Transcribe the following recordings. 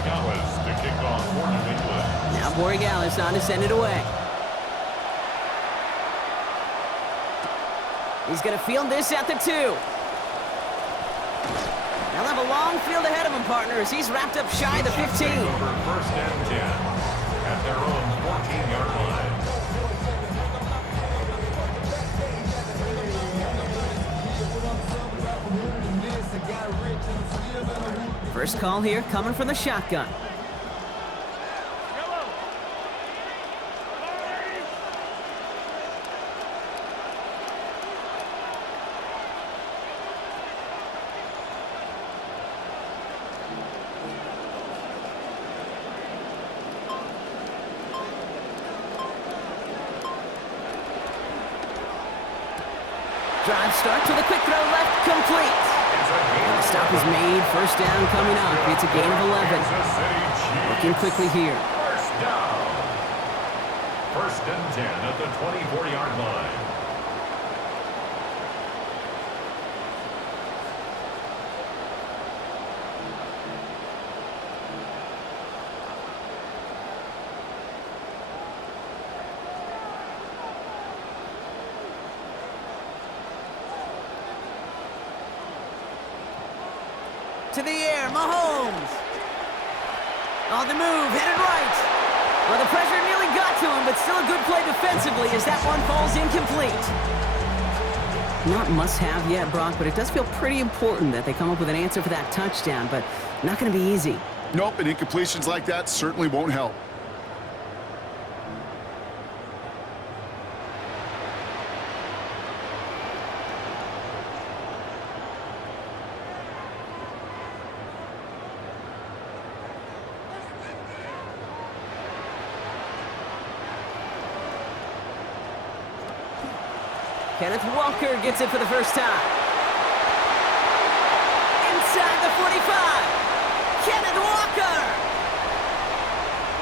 to kick off for New England. Now Borregales on to send it away. He's going to field this at the 2. They'll have a long field ahead of him, partner, as he's wrapped up shy of the 15. Over first and 10 at their own 14-yard line. First call here coming from the shotgun. Drive start to the quick throw left, complete. The stop is made, first down coming up. It's a gain of 11. Looking quickly here. First down. First and 10 at the 24-yard line. To the air, Mahomes. On the move, headed right. Well, the pressure nearly got to him, but still a good play defensively as that one falls incomplete. Not must-have yet, Brock, but it does feel pretty important that they come up with an answer for that touchdown, but not going to be easy. Nope, and incompletions like that certainly won't help. Kenneth Walker gets it for the first time. Inside the 45. Kenneth Walker.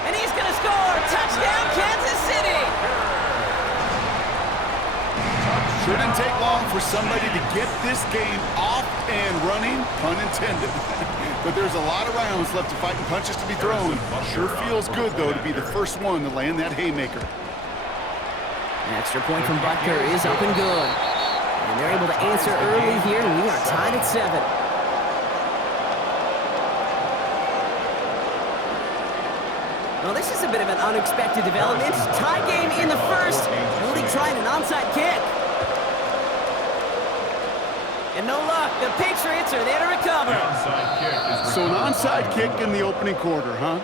And he's going to score. Touchdown, Kansas City. Shouldn't take long for somebody to get this game off and running, pun intended. But there's a lot of rounds left to fight and punches to be thrown. Sure feels good, though, to be the first one to land that haymaker. An extra point from Butker is up and good. And they're able to answer early here, and we are tied at 7. Well, this is a bit of an unexpected development. Tie game in the first. Only trying an onside kick. And no luck. The Patriots are there to recover. So an onside kick in the opening quarter, huh?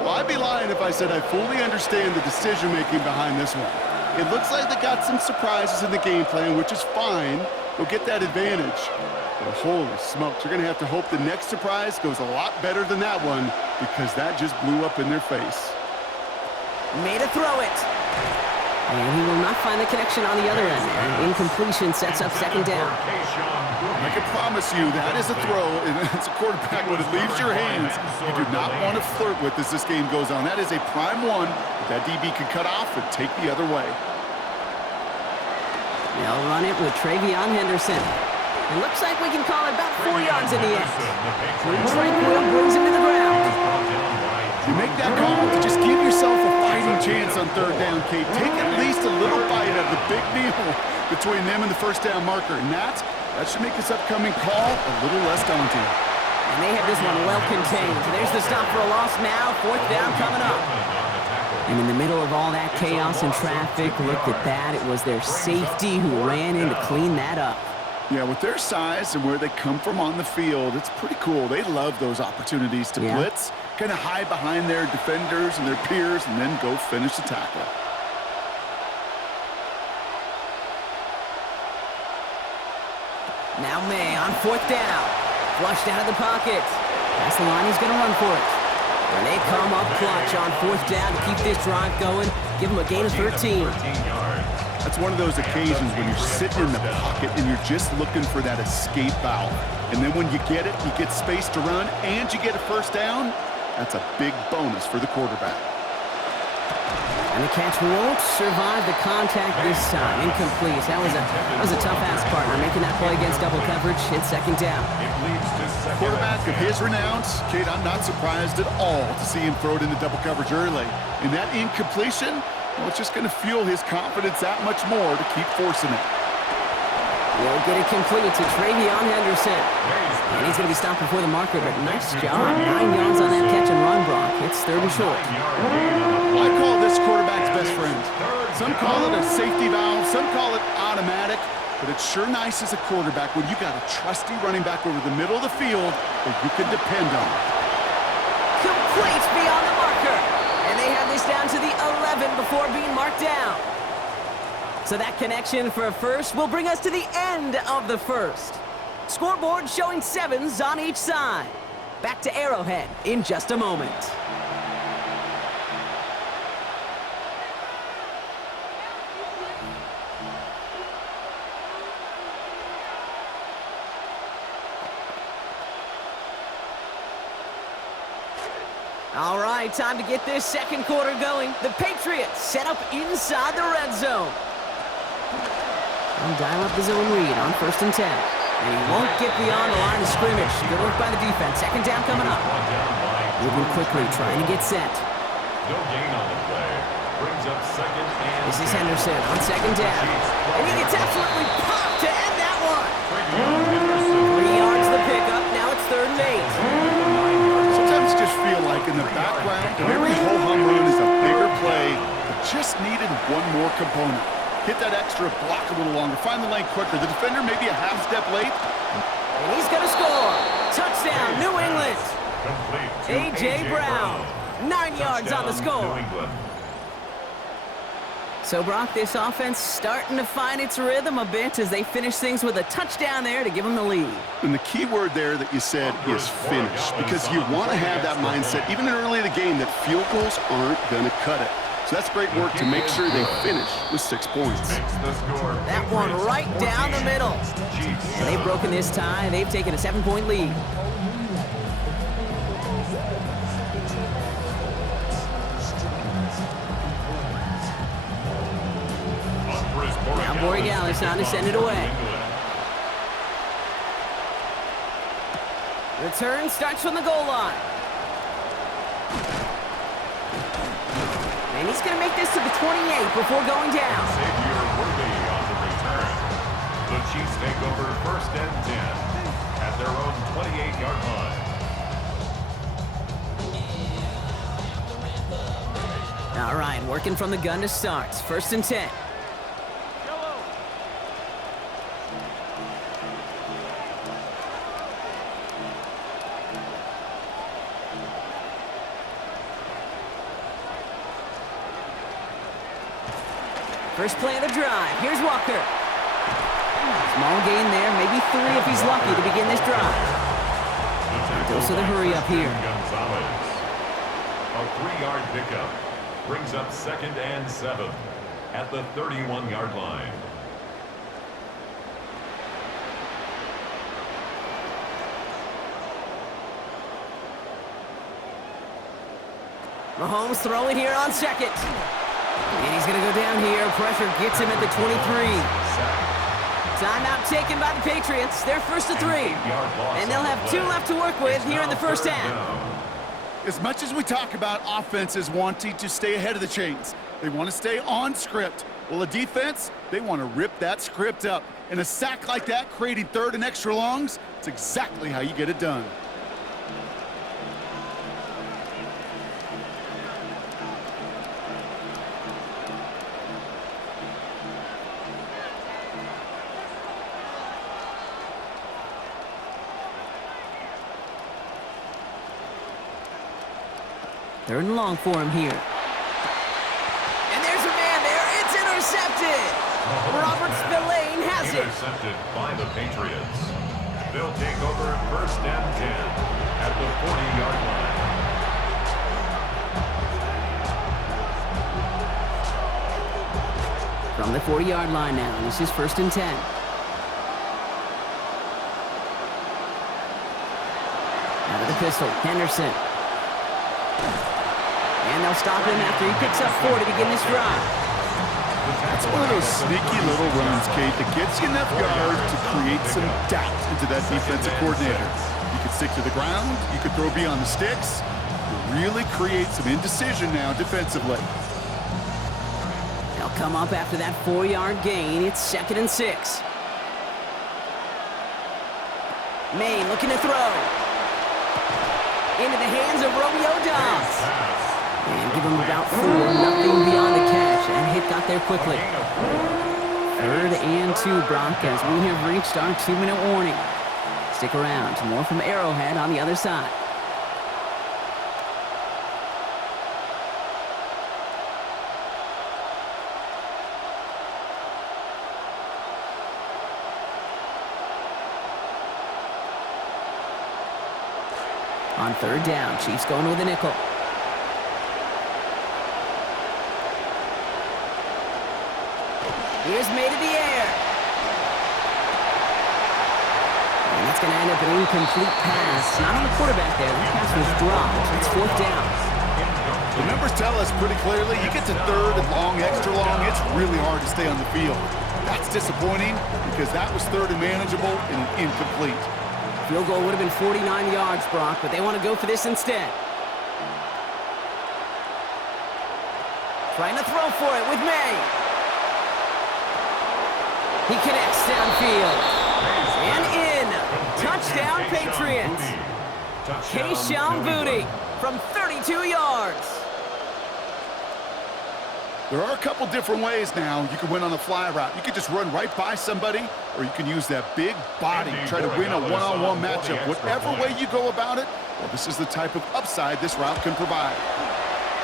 Well, I'd be lying if I said I fully understand the decision-making behind this one. It looks like they got some surprises in the game plan, which is fine. They'll get that advantage. But holy smokes, you're going to have to hope the next surprise goes a lot better than that one, because that just blew up in their face. Made a throw it. And he will not find the connection on the other end. And incompletion sets up second down. I can promise you that is a throw, and it's a quarterback when it leaves your hands. You do not want to flirt with as this game goes on. That is a prime one that DB could cut off and take the other way. They'll run it with Travion Henderson. It looks like we can call it about 4 yards in the end. Tranquil brings him to the ground. You make that call to just give yourself a fighting chance on third down, Kate. Take at least a little bite of the big meal between them and the first down marker. And that should make this upcoming call a little less daunting. And they have this one well contained. There's the stop for a loss now. Fourth down coming up. And in the middle of all that chaos and traffic, look at that. It was their safety who ran in to clean that up. Yeah, with their size and where they come from on the field, it's pretty cool. They love those opportunities to blitz, kind of hide behind their defenders and their peers, and then go finish the tackle. Now May on fourth down. Flushed out of the pocket. Past the line, he's going to run for it. And they come up clutch on fourth down to keep this drive going. Give him a gain of 13. That's one of those occasions when you're sitting in the pocket and you're just looking for that escape valve. And then when you get it, you get space to run, and you get a first down. That's a big bonus for the quarterback. And the catch won't survive the contact this time. Incomplete. That was a tough-ass partner making that play against double coverage. It's second down. It leads to second. Quarterback of his renown, kid, I'm not surprised at all to see him throw it into double coverage early. And that incompletion, well, it's just going to fuel his confidence that much more to keep forcing it. He'll get it complete to Travion Henderson. And he's going to be stopped before the marker, but nice job. 9 yards on that catch and run, Brock. It's third and short. I call this quarterback's best friend. Some call it a safety valve, some call it automatic, but it's sure nice as a quarterback when you got a trusty running back over the middle of the field that you can depend on. Complete beyond the marker. And they have this down to the 11 before being marked down. So that connection for a first will bring us to the end of the first. Scoreboard showing 7s on each side. Back to Arrowhead in just a moment. All right, time to get this second quarter going. The Patriots set up inside the red zone. And dial up the zone read on 1st and 10. And he won't get beyond the line of scrimmage. Good work by the defense. Second down coming up. Moving quickly, trying to get set. No gain on the play. Brings up second and This is Henderson on second down. And he gets absolutely popped to end that one. 3 yards the pickup. Now it's 3rd and 8. Sometimes just feel like in the background of every ho-hum run is a bigger play that just needed one more component. Hit that extra block a little longer. Find the lane quicker. The defender maybe a half step late. And he's going to score. Touchdown, New England. A.J. Brown. 9 yards on the score. So, Brock, this offense starting to find its rhythm a bit as they finish things with a touchdown there to give them the lead. And the key word there that you said is finish, because you want to have that mindset, even early in the game, that field goals aren't going to cut it. So that's great work to make sure they finish with 6 points. That one right down the middle. And they've broken this tie. They've taken a 7-point lead. Now Borregales now to send it away. Return starts from the goal line. And he's going to make this to the 28 before going down. Xavier Worthy on the return. The Chiefs take over 1st and 10 at their own 28-yard line. All right, working from the gun to start. 1st and 10. First play of the drive. Here's Walker. Small gain there, maybe 3 if he's lucky to begin this drive. Goes to the hurry up here. A 3-yard pickup brings up 2nd and 7 at the 31-yard line. Mahomes throwing here on second. And he's going to go down here. Pressure gets him at the 23. Timeout taken by the Patriots. They're 1st and 3. And they'll have 2 left to work with here in the first half. As much as we talk about offenses wanting to stay ahead of the chains, they want to stay on script. Well, a defense, they want to rip that script up. And a sack like that, creating 3rd and extra longs, it's exactly how you get it done. Third and long for him here. And there's a man there. It's intercepted. Robert Spillane has it. Intercepted by the Patriots. They'll take over 1st and 10 at the 40-yard line. From the 40-yard line now. This is 1st and 10. Out of the pistol, Henderson. And they'll stop him after he picks up 4 to begin this drive. That's one of those sneaky little runs, Kate, that gets you enough yard to create some doubt into that defensive coordinator. You could stick to the ground. You could throw beyond the sticks. You really create some indecision now defensively. They'll come up after that 4-yard gain. It's 2nd and 6. Maine looking to throw. Into the hands of Romeo Dobbs. And give him about 4, nothing beyond the catch. And hit got there quickly. 3rd and 2, Brock, as we have reached our 2-minute warning. Stick around. More from Arrowhead on the other side. On 3rd down, Chiefs going with a nickel. Here's made in the air. And that's going to end up an incomplete pass. Not on the quarterback there. That pass was dropped. It's 4th down. The numbers tell us pretty clearly, you get to 3rd and long, extra long, it's really hard to stay on the field. That's disappointing because that was 3rd and manageable and an incomplete. Field goal would have been 49 yards, Brock, but they want to go for this instead. Trying to throw for it with May. He connects downfield. And in. Touchdown, Patriots. Kayshon Boutte from 32 yards. There are a couple different ways now. You can win on a fly route. You could just run right by somebody, or you can use that big body, try to win a one-on-one matchup. Whatever way you go about it, well, this is the type of upside this route can provide.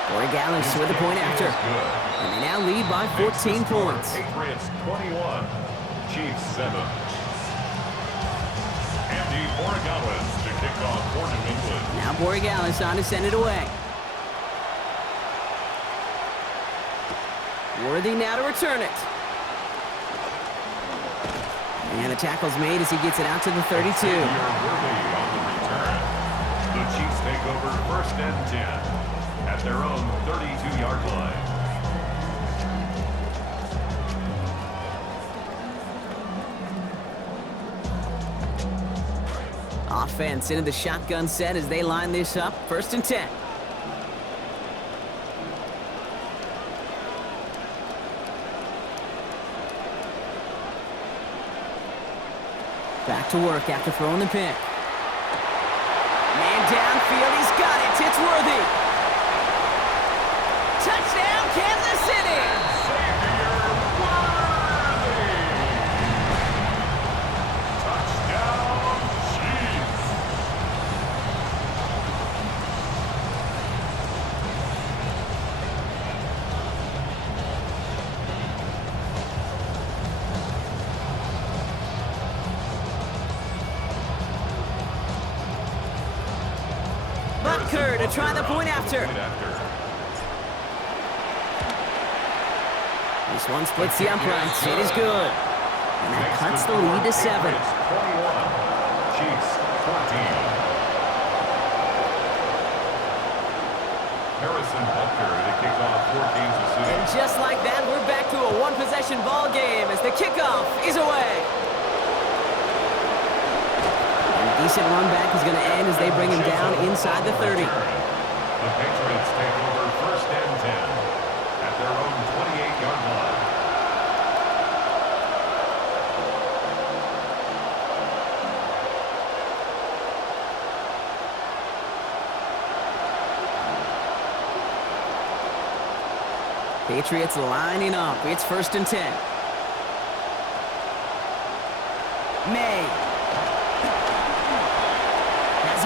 Corey Gallis with the point after. And they now lead by 14 points. Patriots 21, Chiefs 7. Andy Borregales to kick off for New England. Now Borregales on to send it away. Worthy now to return it. And the tackle's made as he gets it out to the 32. Worthy on the return. The Chiefs take over 1st and 10 at their own 32-yard line. Offense into the shotgun set as they line this up. 1st and 10. Back to work after throwing the pick. Man downfield, he's got it. It's Worthy. Touchdown, Kansas City. Touchdown, Chiefs. Butker to try the point after. This one splits the uprights. It is good. And that cuts the lead to 7. 21, Chiefs 14. Harrison Butker to kick off for Kansas City. And just like that, we're back to a one-possession ball game as the kickoff is away. Decent run back is going to end as they bring him down inside the 30. The Patriots take over 1st and 10 at their own 28-yard line. Patriots lining up. It's 1st and 10. May.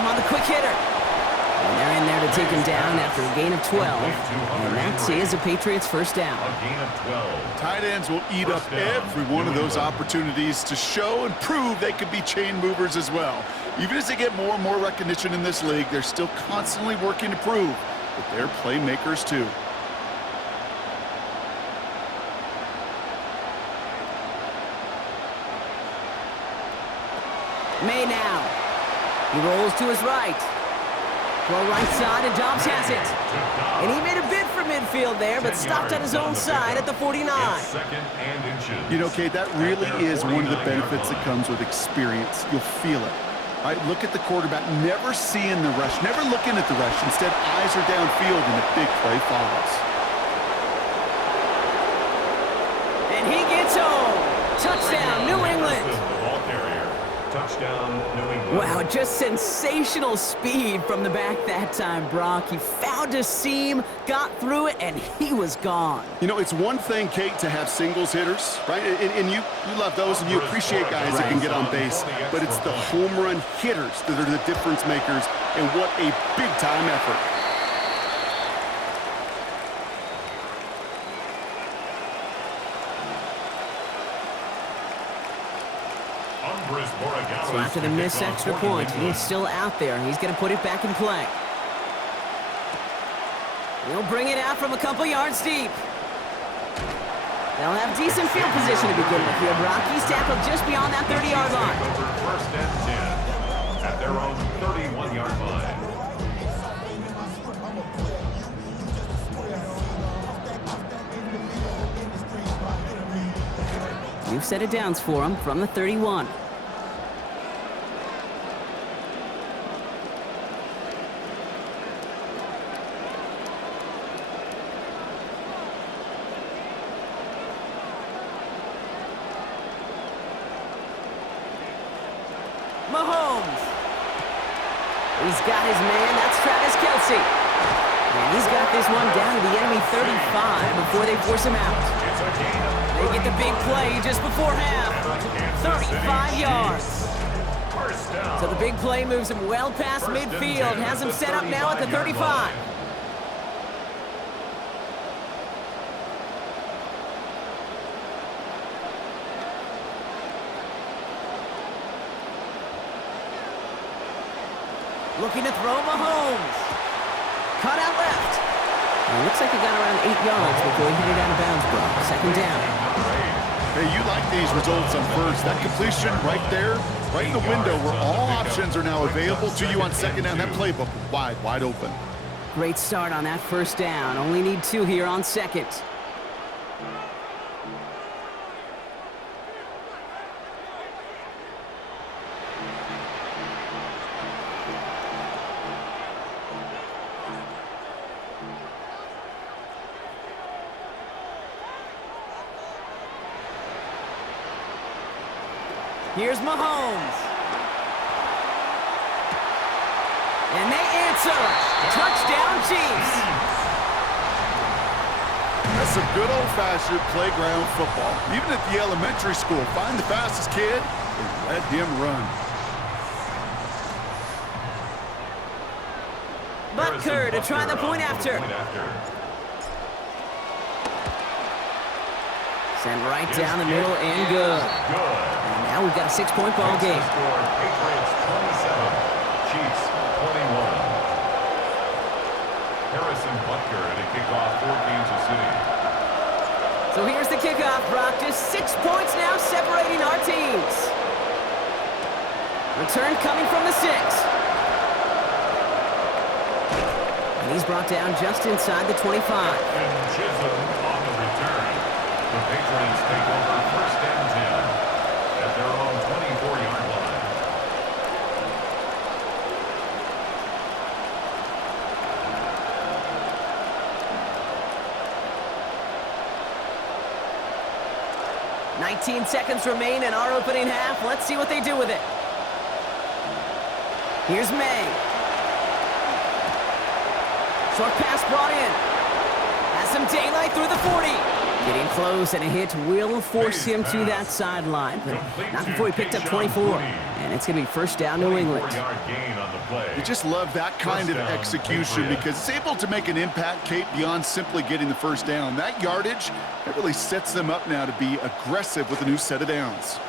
On the quick hitter. And they're in there to take him down after a gain of 12. And that is a Patriots 1st down. A gain of 12. Tight ends will eat up every one of those opportunities to show and prove they could be chain movers as well. Even as they get more and more recognition in this league, they're still constantly working to prove that they're playmakers too. May now. He rolls to his right. Throw right side, and Dobbs has it. And he made a bid for midfield there, but stopped on his own side at the 49. Second and inches. You know, Kate, that really is one of the benefits that comes with experience. You'll feel it. All right, look at the quarterback, never seeing the rush, never looking at the rush. Instead, eyes are downfield, and a big play follows. And he gets home. Touchdown, New England. The ball carrier. Touchdown, New England. Wow, just sensational speed from the back that time, Brock. He found a seam, got through it, and he was gone. You know, it's one thing, Kate, to have singles hitters, right? And you love those, and you appreciate guys that can get on base. But it's the home run hitters that are the difference makers, and what a big-time effort. So after the missed extra point, he's still out there. He's going to put it back in play. He'll bring it out from a couple yards deep. They'll have decent field position to begin with here, Brock. He's tackled just beyond that 30-yard line. First and 10 at their own 31-yard line. New set of downs for him from the 31. Mahomes. He's got his man. That's Travis Kelce. And he's got this one down to the enemy 35 before they force him out. They get the big play just before half. 35 yards. So the big play moves him well past midfield. Has him set up now at the 35. Looking to throw Mahomes. Cut out left. It looks like he got around 8 yards before he hit it out of bounds, bro. Second down. Hey, you like these results on first. That completion right there, right in the window where all options are now available to you on second down. That playbook wide open. Great start on that first down. Only need 2 here on second. Here's Mahomes. And they answer. Touchdown, Chiefs. That's some good old-fashioned playground football. Even at the elementary school, find the fastest kid and let him run. Butker to try the point after. Sent right down the middle and good. And now we've got a 6-point ball game. Patriots 27, Chiefs 21. Harrison Butker to kick off for Kansas City. So here's the kickoff, Brock. Just 6 points now separating our teams. Return coming from the 6. And he's brought down just inside the 25. And Chisholm on the return. The Patriots take over first and 10 at their own 24-yard line. "19 seconds remain in our opening half. Let's see what they do with it. Here's May. Short pass brought in. Has some daylight through the 40. Getting close, and a hit will force him to that sideline. But not before he picked up 24. And it's going to be first down, New England. 4-yard gain on the play. You just love that kind of execution because it's able to make an impact, Kate, beyond simply getting the first down. That yardage, that really sets them up now to be aggressive with a new set of downs.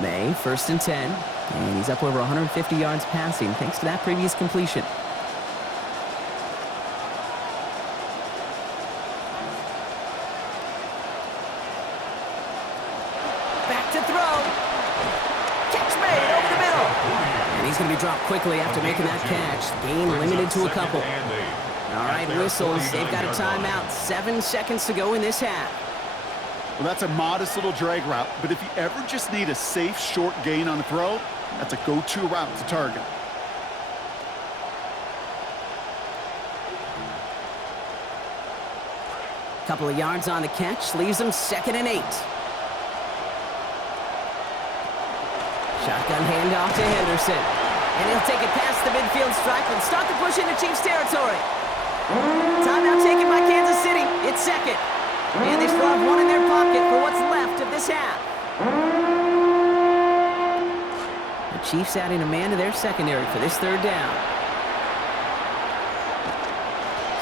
May, first and 10. And he's up over 150 yards passing thanks to that previous completion. Back to throw. Catch made over the middle. And he's going to be dropped quickly after making that catch. Gain limited to a couple. All right, whistles. They've got a timeout. 7 seconds to go in this half. Well, that's a modest little drag route, but if you ever just need a safe, short gain on a throw, that's a go-to route to target. Couple of yards on the catch, leaves them 2nd and 8. Shotgun handoff to Henderson. And he'll take it past the midfield stripe and start the push into Chiefs territory. Timeout taken by Kansas City. It's 2nd. And they still have one in their pocket for what's left of this half. The Chiefs adding a man to their secondary for this 3rd down.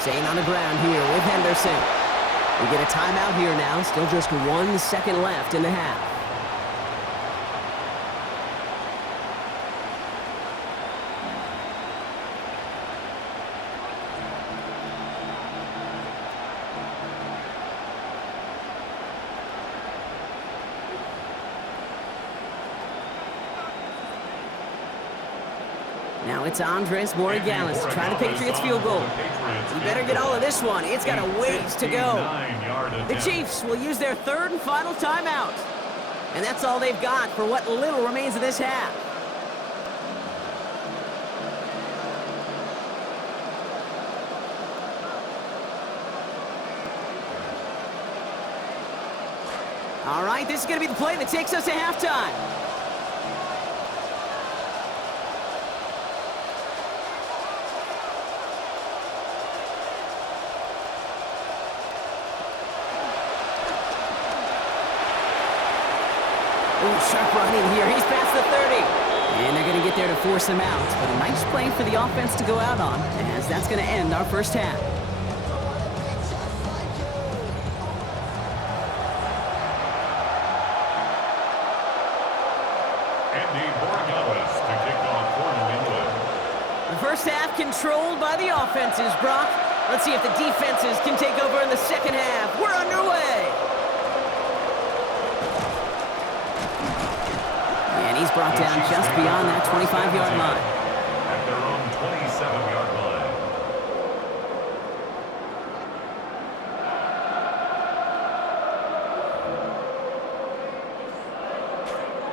Staying on the ground here with Henderson. We get a timeout here now. Still just 1 second left in the half. Now it's Andres Borregales to try the Patriots field goal. You better get all of this one. It's got a ways to go. The Chiefs will use their 3rd and final timeout. And that's all they've got for what little remains of this half. All right, this is going to be the play that takes us to halftime. Sharp running here. He's past the 30. And they're going to get there to force him out. But a nice play for the offense to go out on, as that's going to end our first half. Andy Borregales to kick off for New England. The first half controlled by the offenses, Brock. Let's see if the defenses can take over in the second half. We're underway. He's brought down just beyond that 25-yard line. At their own 27-yard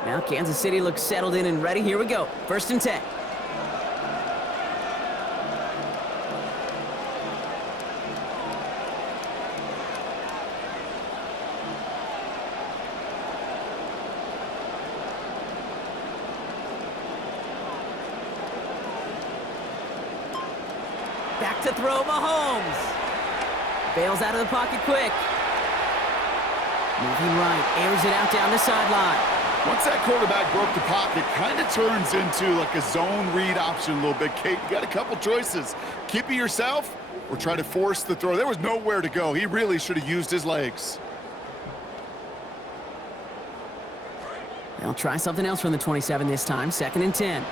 line. Now Kansas City looks settled in and ready. Here we go. 1st and 10. Back to throw, Mahomes. Bails out of the pocket quick. Moving right, airs it out down the sideline. Once that quarterback broke the pocket, kind of turns into like a zone read option a little bit. Kate, you got a couple choices. Keep it yourself or try to force the throw. There was nowhere to go. He really should have used his legs. They'll try something else from the 27 this time. 2nd and 10.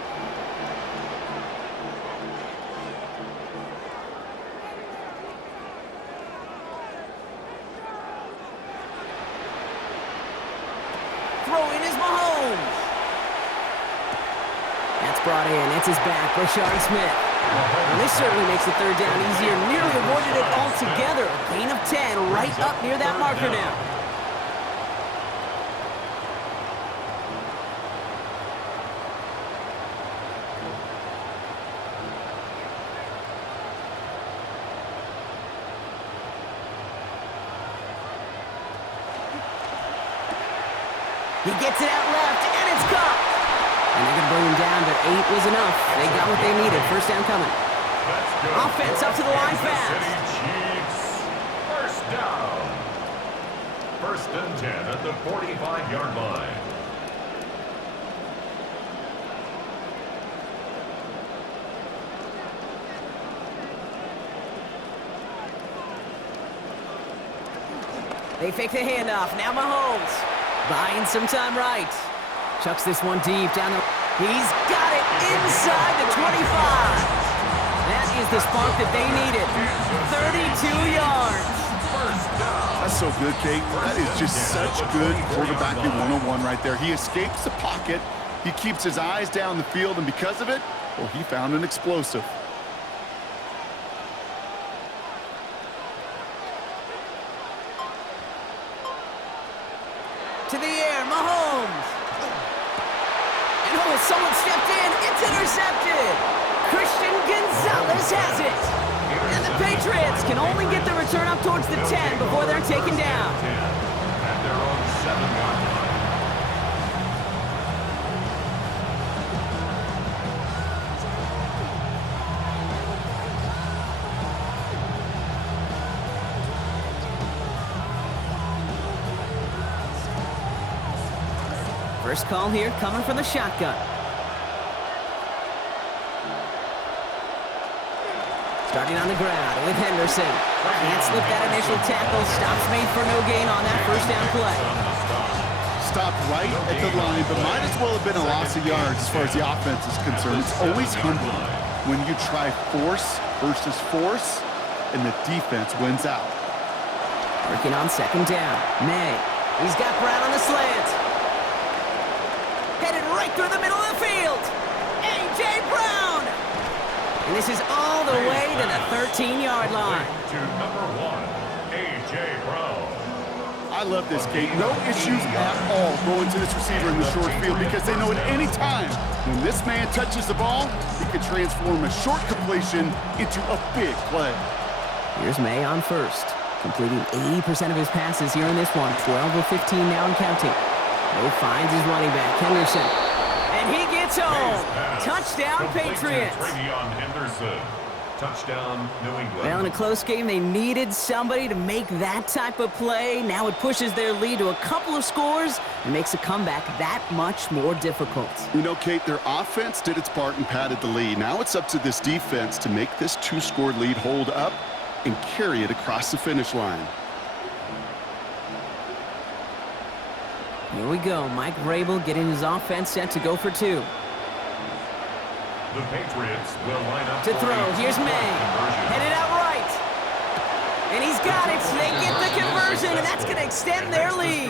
Throwing is Mahomes. That's brought in. It's his back, Rashard Smith. And this certainly makes the 3rd down easier. Nearly avoided it altogether. A gain of 10 right up near that marker now. He gets it out left, and it's caught. And they're going to bring him down, but 8 was enough. They got what they needed. 1st down coming. Offense up to the line fast. Chiefs, 1st down. 1st and 10 at the 45-yard line. They fake the handoff. Now Mahomes. Buying some time right. Chucks this one deep down the... He's got it inside the 25. That is the spark that they needed. 32 yards. That's so good, Kate. That is just such good quarterbacking 101 right there. He escapes the pocket, He keeps his eyes down the field, and because of it, well, he found an explosive. To the air, Mahomes. And oh, someone stepped in. It's intercepted. Christian Gonzalez has it. And the Patriots can only get the return up towards the 10 before they're taken down. At their own 7-yard line. First call here coming from the shotgun. Starting on the ground with Henderson. Can't slip that initial tackle. Stops made for no gain on that first down play. Stopped right at the line, but might as well have been a loss of yards as far as the offense is concerned. It's always humbling when you try force versus force, and the defense wins out. Working on second down. May. He's got Brown on the slant. Headed right through the middle of the field. A.J. Brown. And this is all the way to the 13-yard line. To number 1, A.J. Brown. I love this, Kate. No issues at all going to this receiver in the short field because they know at any time when this man touches the ball, he can transform a short completion into a big play. Here's May on first, completing 80% of his passes here in this one. 12 of 15 now and counting. May finds his running back, Henderson. And he gets home. Touchdown, Patriots. Touchdown, New England. Well, in a close game, they needed somebody to make that type of play. Now it pushes their lead to a couple of scores and makes a comeback that much more difficult. You know, Kate, their offense did its part and padded the lead. Now it's up to this defense to make this 2-score lead hold up and carry it across the finish line. Here we go. Mike Vrabel getting his offense set to go for 2. The Patriots will line up to throw. Here's May. Headed out right. And he's got it. So they get the conversion, and that's going to extend their lead.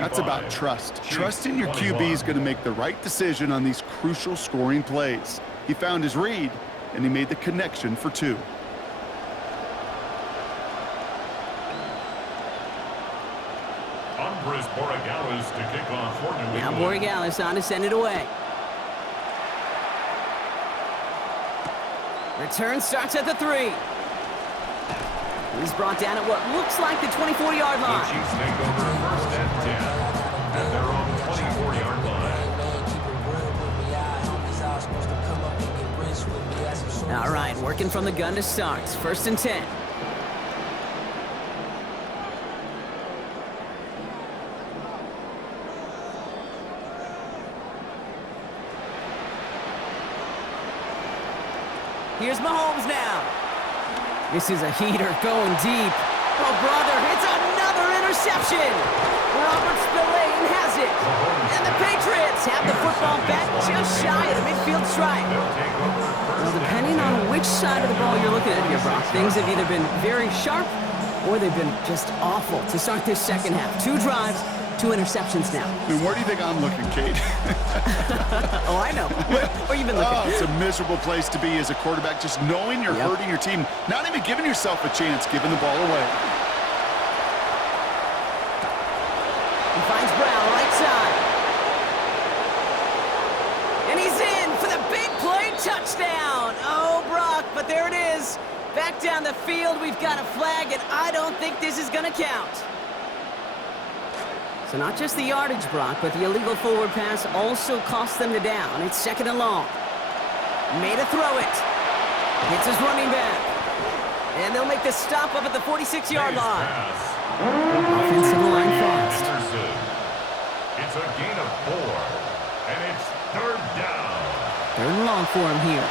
That's about trust. Trusting your QB is going to make the right decision on these crucial scoring plays. He found his read, and he made the connection for 2. To kick off for New England. Now Borregales on to send it away. Return starts at the 3. He's brought down at what looks like the 24-yard line. The Chiefs take over first and 10 at their own 24-yard line. All right, working from the gun to start. First and 10. Here's Mahomes now. This is a heater going deep. Oh, brother, it's another interception. Robert Spillane has it. And the Patriots have the football back just shy of the midfield stripe. Well, depending on which side of the ball you're looking at here, Brock, things have either been very sharp or they've been just awful to start this second half. 2 drives, 2 interceptions now. And where do you think I'm looking, Kate? Oh, I know. Where you been looking? Oh, it's a miserable place to be as a quarterback, just knowing you're hurting your team, not even giving yourself a chance, giving the ball away. He finds Brown right side. And he's in for the big play touchdown. Oh, Brock, but there it is. Back down the field, we've got a flag, and I don't think this is going to count. So not just the yardage, Brock, but the illegal forward pass also cost them the down. It's second and long. Made a throw it. Hits his running back. And they'll make the stop up at the 46-yard line. Offensive line fast. It's a gain of 4, and it's third down. Third and long for him here.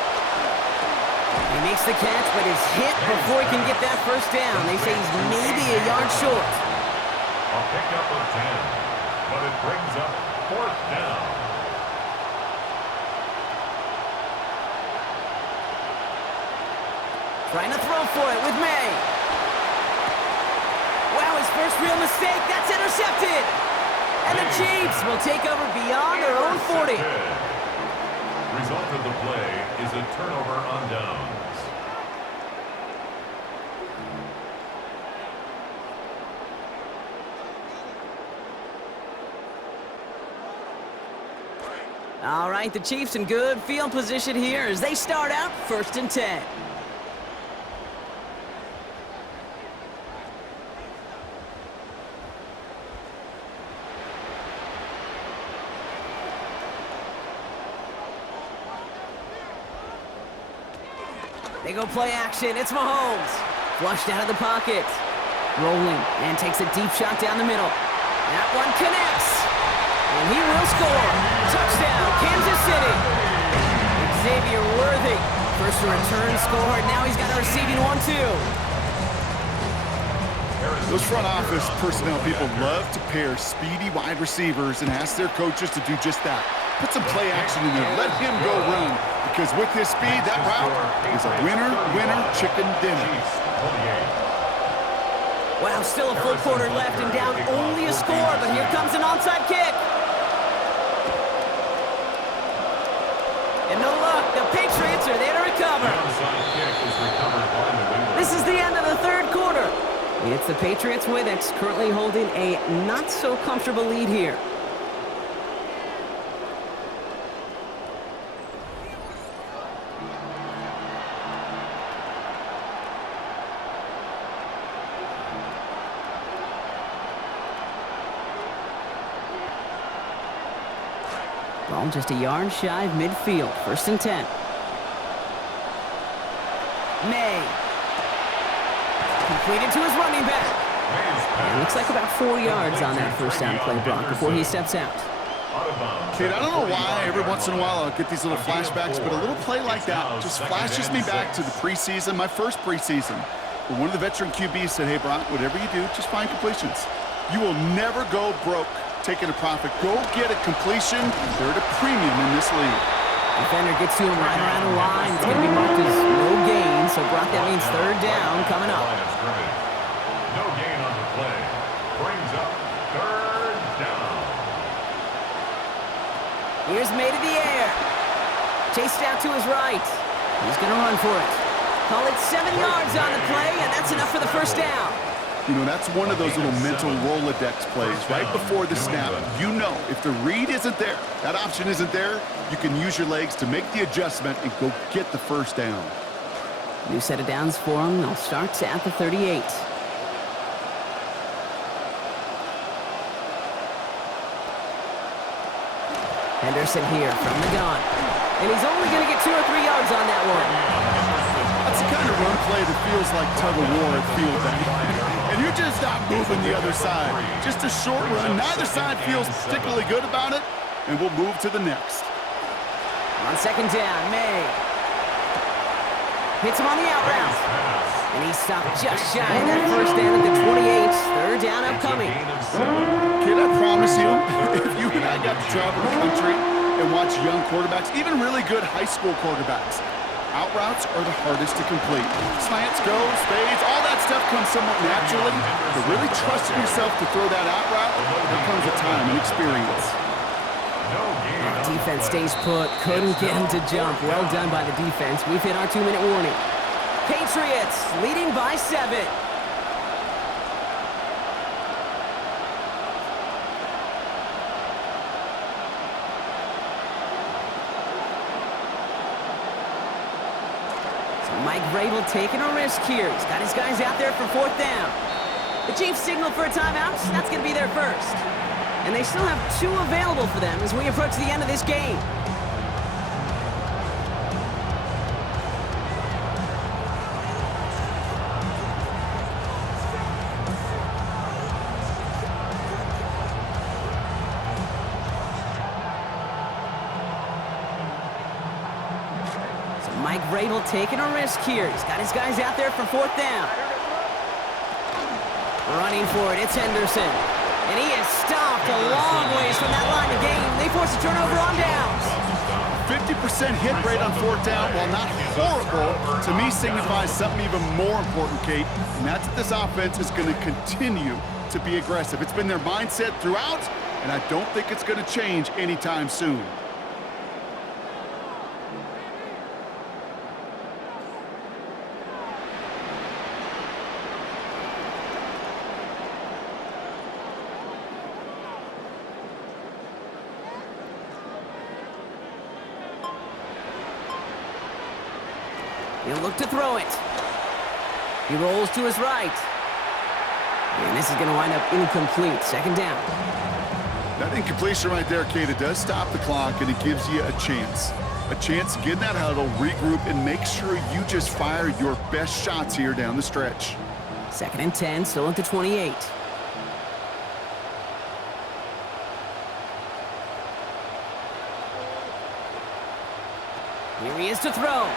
He makes the catch, but is hit before he can get that first down. They say he's maybe a yard short. A pickup of 10, but it brings up fourth down. Trying to throw for it with May. Wow, his first real mistake. That's intercepted. And the Chiefs will take over beyond their own 40. Result of the play is a turnover on downs. All right, the Chiefs in good field position here as they start out 1st and 10. They go play action. It's Mahomes. Flushed out of the pocket. Rolling and takes a deep shot down the middle. That one connects. And he will score. Touchdown, Kansas City. Xavier Worthy. First a return score. Now he's got a receiving one, too. Those front office personnel people love to pair speedy wide receivers and ask their coaches to do just that. Put some play action in there. Let him go run. Because with his speed, that route is a winner, chicken dinner. Wow, still a full quarter left and down only a score, but here comes an onside kick. And no luck, the Patriots are there to recover. This is the end of the 3rd quarter. It's the Patriots way that's currently holding a not-so-comfortable lead here. Ball just a yard shy of midfield. 1st and 10. May. Completed to his running back. And looks like about 4 yards on that first down play, Brock, before he steps out. Kid, I don't know why every once in a while I'll get these little flashbacks, but a little play like that just flashes me back to the preseason, my first preseason. Where one of the veteran QBs said, hey, Brock, whatever you do, just find completions. You will never go broke taking a profit. Go get a completion. They're at a premium in this league. Defender gets to him right around the line. It's going to be marked as no gain, so Brock, that means 3rd down coming up. No gain on the play. Brings up 3rd down. Here's May to the air. Chased out to his right. He's going to run for it. Call it 7 yards on the play, and that's enough for the 1st down. You know, that's one of those little mental Rolodex plays. Right before the snap, you know if the read isn't there, that option isn't there, you can use your legs to make the adjustment and go get the 1st down. New set of downs for him. They'll start at the 38. Henderson here from the gun. And he's only going to get 2 or 3 yards on that one. That's the kind of run play that feels like tug-of-war at field day. And you're just not moving the other side. Just a short run. Neither side feels particularly good about it, and we'll move to the next. On 2nd down, May. Hits him on the out route. And he stopped just shy of that 1st down at the 28. 3rd down upcoming. Kid, I promise you, if you and I got to travel the country and watch young quarterbacks, even really good high school quarterbacks, out routes are the hardest to complete. Slants, goes, fades, all that stuff comes somewhat naturally. But really trusting yourself to throw that out route, there comes a time and experience. Defense stays put. Couldn't get him to jump. Well done by the defense. We've hit our 2-minute warning. Patriots leading by 7. Mike Vrabel taking a risk here. He's got his guys out there for 4th down. The Chiefs signal for a timeout. That's going to be their 1st. And they still have 2 available for them as we approach the end of this game. Mike Vrabel taking a risk here. He's got his guys out there for 4th down. Running for it, it's Henderson. And he is stopped a long ways from that line of game. They force a turnover on downs. 50% hit rate on 4th down, while not horrible, to me signifies something even more important, Kate. And that's that this offense is going to continue to be aggressive. It's been their mindset throughout, and I don't think it's going to change anytime soon. He'll look to throw it. He rolls to his right. And this is going to wind up incomplete. Second down. That incompletion right there, Kate, it does stop the clock, and it gives you a chance. A chance to get in that huddle, regroup, and make sure you just fire your best shots here down the stretch. Second and 10, still at the 28. Here he is to throw.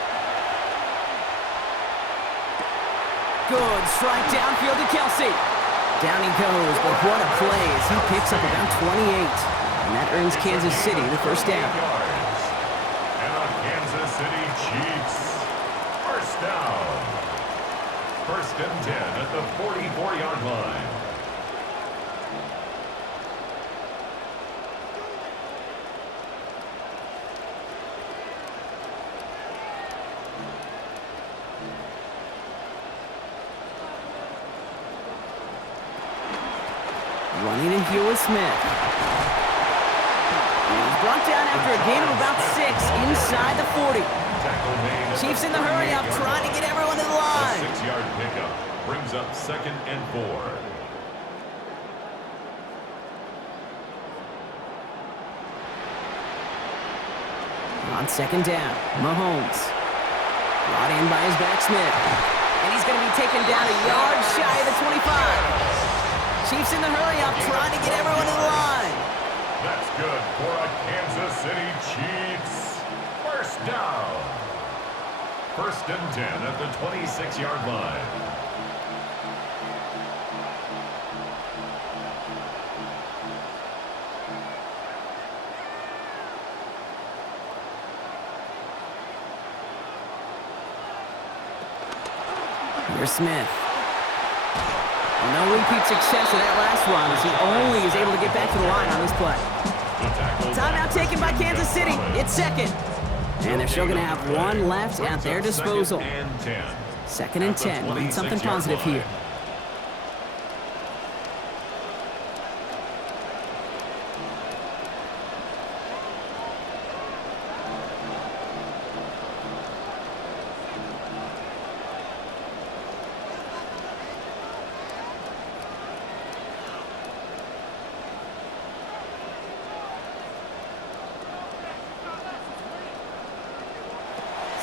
Good strike downfield to Kelsey. Down he goes, but what a play as he picks up about 28. And that earns Kansas City the first down. And the Kansas City Chiefs, first down. First and 10 at the 44-yard line. Running in here with Smith. He's brought down after a gain of about 6 inside the 40. Chiefs in the hurry-up, trying to get everyone to the line. The 6-yard pickup brings up second and 4. On second down, Mahomes. Brought in by his back Smith. And he's going to be taken down a yard shy of the 25. Chiefs in the hurry-up, trying to get everyone to the line. That's good for a Kansas City Chiefs. First down. First and 10 at the 26-yard line. Here's Smith. No repeat success of that last one as he only is able to get back to the line on this play. Timeout taken by Kansas City. It's second. And they're still going to have one left at their disposal. Second and 10. We need something positive here.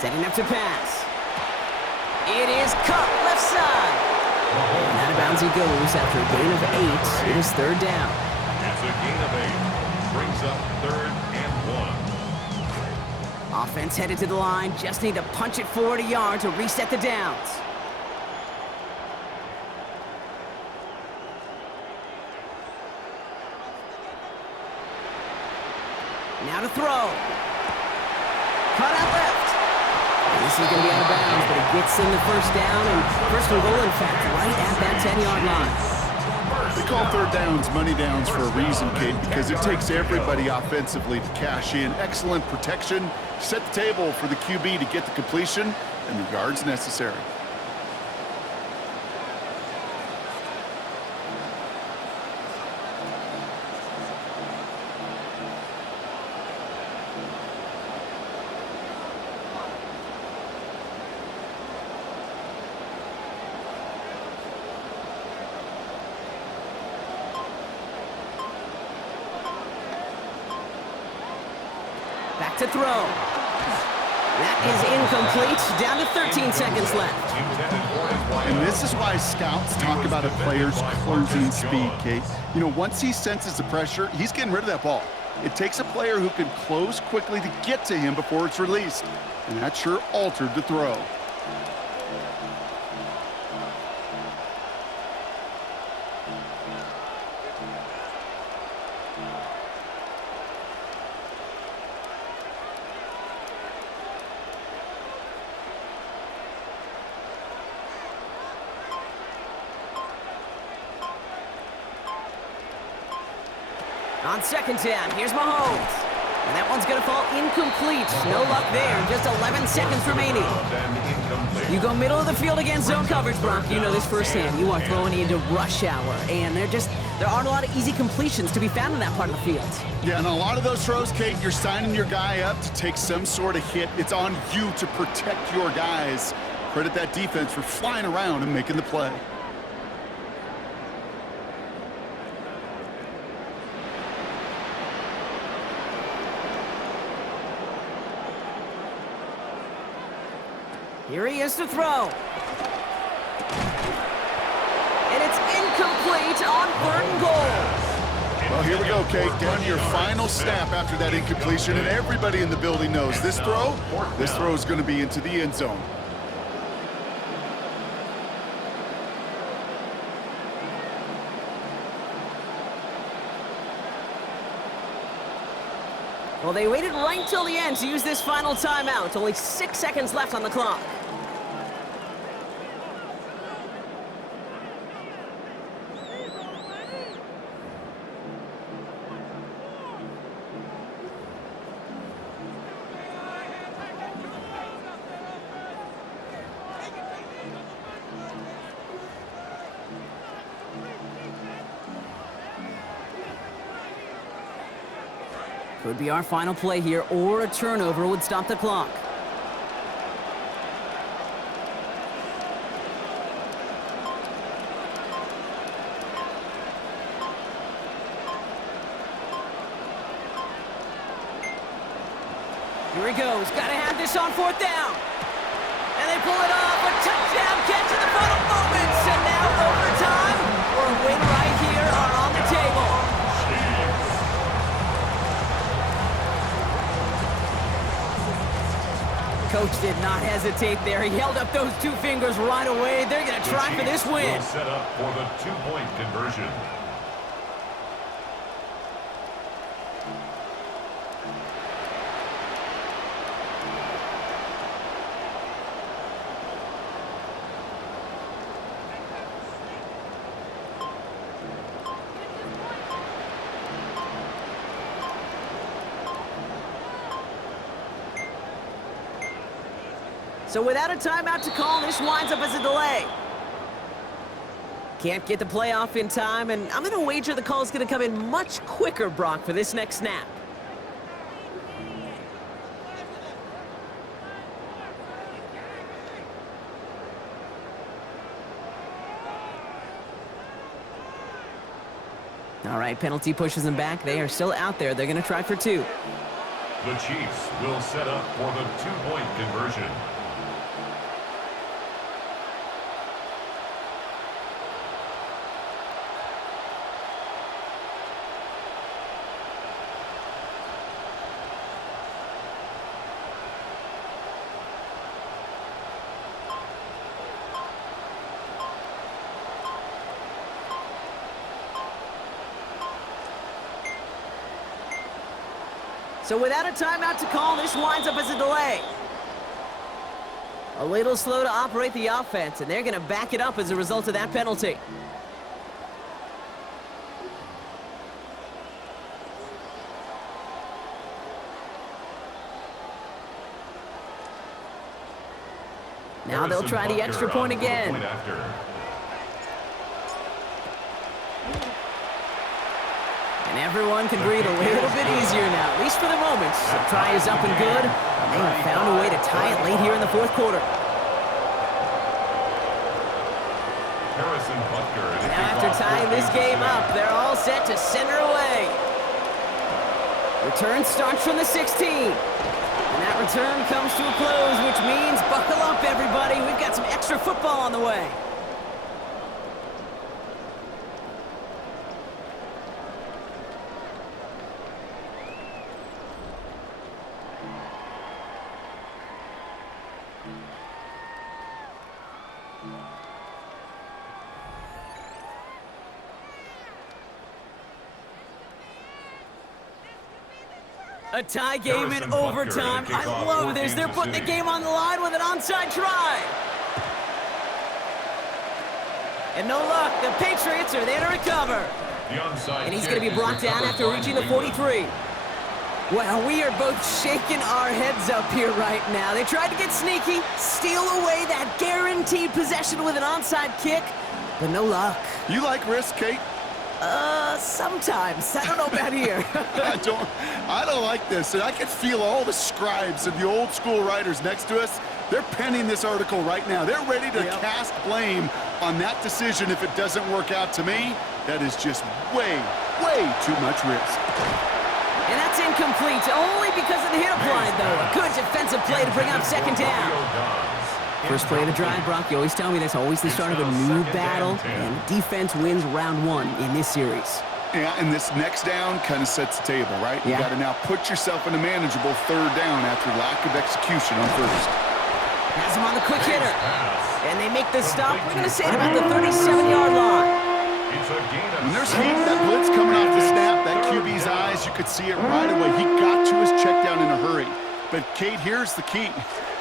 Setting up to pass. It is caught left side. And out of bounds he goes after a gain of 8. It is third down. It's a gain of 8. Brings up third and 1. Offense headed to the line. Just need to punch it forward a yard to reset the downs. Now to throw. Cut out left. This is going to be out of bounds, but it gets in the first down, and first and goal, in fact, right at that 10-yard line. They call third downs money downs for a reason, Kate, because it takes everybody offensively to cash in. Excellent protection, set the table for the QB to get the completion and the yards necessary. Back to throw. That is incomplete. Down to 13 seconds left. And this is why scouts talk about a player's closing speed, Kate. You know, once he senses the pressure, he's getting rid of that ball. It takes a player who can close quickly to get to him before it's released. And that sure altered the throw. On second down, here's Mahomes. And that one's going to fall incomplete. No luck there. Just 11 seconds remaining. You go middle of the field against zone coverage, Brock. You know this firsthand. You are throwing into rush hour. And there aren't a lot of easy completions to be found in that part of the field. Yeah, and a lot of those throws, Kate, you're signing your guy up to take some sort of hit. It's on you to protect your guys. Credit that defense for flying around and making the play. Here he is to throw. And it's incomplete on 3rd and goal. Well, here we go, Kate. Down your final snap after that incompletion, and everybody in the building knows this throw is going to be into the end zone. Well, they waited right until the end to use this final timeout. Only 6 seconds left on the clock. Could be our final play here, or a turnover would stop the clock. Here he goes. Got to have this on 4th down. And they pull it off. A touchdown catch in the final moments. And now overtime or a win right here are on the table. Coach did not hesitate there. He held up those 2 fingers right away. They're going to try for this win. Set up for the 2-point conversion. So without a timeout to call, this winds up as a delay. Can't get the play off in time, and I'm going to wager the call is going to come in much quicker, Brock, for this next snap. All right, penalty pushes them back. They are still out there. They're going to try for 2. The Chiefs will set up for the 2-point conversion. So without a timeout to call, this winds up as a delay. A little slow to operate the offense, and they're going to back it up as a result of that penalty. Now they'll try the extra point again. And everyone can breathe a little bit easier now, at least for the moment. The try is up and good, and they have found a way to tie it late here in the 4th quarter. Now after tying this game up, they're all set to center away. Return starts from the 16. And that return comes to a close, which means buckle up, everybody. We've got some extra football on the way. A tie game in overtime. I love this. They're putting the game on the line with an onside try. And no luck. The Patriots are there to recover. The onside And he's kick going to be is brought down recovered after by reaching New the England. 43. Well, we are both shaking our heads up here right now. They tried to get sneaky, steal away that guaranteed possession with an onside kick, but no luck. You like risk, Kate? Sometimes. I don't know about here. I don't like this, and I can feel all the scribes and the old school writers next to us. They're penning this article right now. They're ready to cast blame on that decision if it doesn't work out. To me, that is just way, way too much risk. And that's incomplete, only because of the hit applied, though. A good defensive play to bring up second down. First play of the drive, Brock, you always tell me that's always the start of a new battle, and defense wins round one in this series. Yeah, and this next down kind of sets the table, right? You got to now put yourself in a manageable third down after lack of execution on first. Has him on the quick hitter. And they make the stop, we're going to say, at about the 37-yard line. When there's heat, that blitz coming off the snap, that QB's eyes, you could see it right away. He got to his check down in a hurry. But, Kate, here's the key.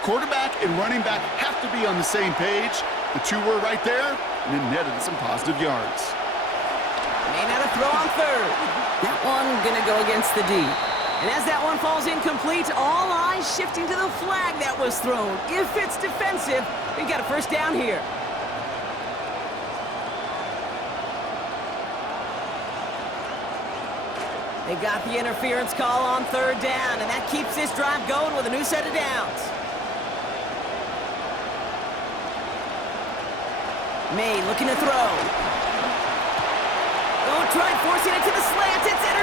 Quarterback and running back have to be on the same page. The two were right there, and it netted some positive yards. May not have thrown on third. That one going to go against the D. And as that one falls incomplete, all eyes shifting to the flag that was thrown. If it's defensive, we've got a first down here. They got the interference call on third down, and that keeps this drive going with a new set of downs. May looking to throw. Oh, tried forcing it to the slant. It's intercepted.